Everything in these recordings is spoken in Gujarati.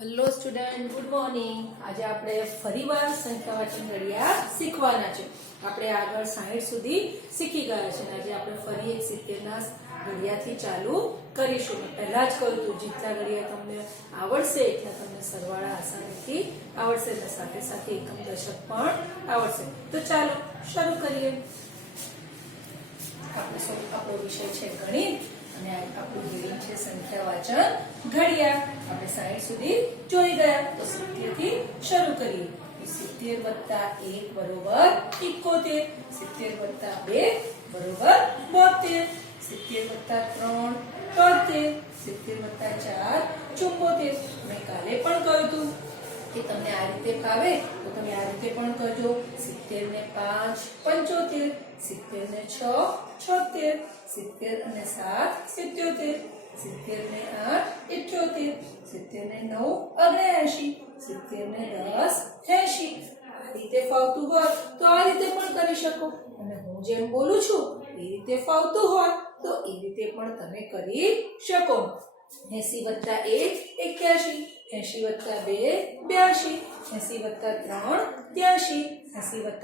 Hello student, good morning. આજે આપણે ફરીવાર સંખ્યાવાચન ઘડિયા શીખવાના છે. આપણે આગળ 60 સુધી શીખી ગયા છે. આજે આપણે ફરી એક 70ના ઘડિયાથી ચાલુ કરીશું. પહેલા જ કહ્યું હતું જેટલા ઘડિયા તમને આવડશે એટલા તમને સરવાળા આસાનીથી આવડશે અને સાથે સાથે એકમ દશક પણ આવડશે. તો ચાલો શરૂ કરીએ. આપણો વિષય છે ગણિત અને આપણું હેડિંગ છે સંખ્યાવાચન ઘડિયા. આપણે 60 સુધી જોઈ ગયા, તો 70 થી શરૂ કરીએ. 70 + 1 બરોબર 71, 70 + 2 બરોબર 72, 70 + 3 73, 70 + 4 74. મેં કાલે પણ કહ્યું હતું કે તમને આ રીતે ફાવે તો તમે આ રીતે પણ કરજો. 70 ને 5 75, 70 ને 6 76, 70 અને 7 77, 70 ને 8 78, 70 ને 9 79, 70 ને 10 80. આ રીતે ફાવતું હોય તો આ રીતે પણ કરી શકો, અને હું જેમ બોલું છું એ રીતે ફાવતું હોય તો એ રીતે પણ તમે કરી શકો. 80 + 1 81, 80 + 2 82, 80 + 3 83, 80 +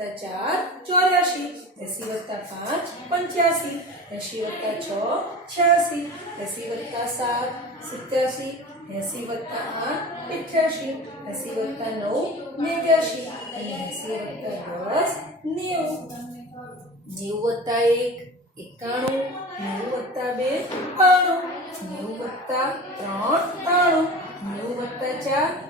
4 84, 80 + 5 85, 80 + 6 86, 80 + 7 87, 80 + 8 88, 80 + 9 89 અને 80 + 10 90. 90 + 1 91, 90 + 2 92, 90 + 3 93, 90 +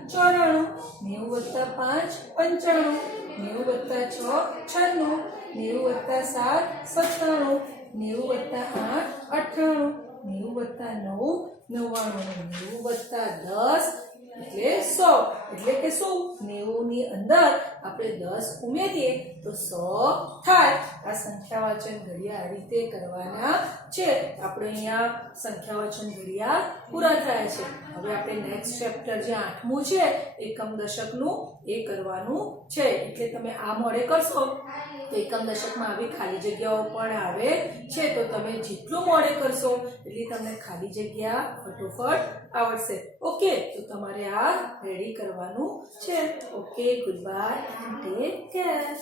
4 94, 90 + 5 95, 90 + 6 96, 90 + 7 97, 90 + 8 98, 90 + 9 99, 90 + 10 એટલે 100. એટલે કે શું? 90 ની અંદર આપણે 10 ઉમેરીએ તો 100 થાય. આ સંખ્યાવાચન ઘડિયા આ રીતે કરવાના છે. આપણે અહીંયા સંખ્યાવાચન ઘડિયા પૂરા થાય છે. હવે આપણે નેક્સ્ટ ચેપ્ટર જે 8મું છે એકમ દશકનું એ કરવાનું છે. એટલે તમે આ મોડે કરશો તો એકમ દશકમાં આવી ખાલી જગ્યાઓ પણ આવે છે. તો તમે જેટલું મોડે કરશો એટલી તમને ખાલી જગ્યા ફટોફટ આવડશે. ઓકે, તો તમારે આ રેડી કરવાનું છે. Okay, good bye and take care.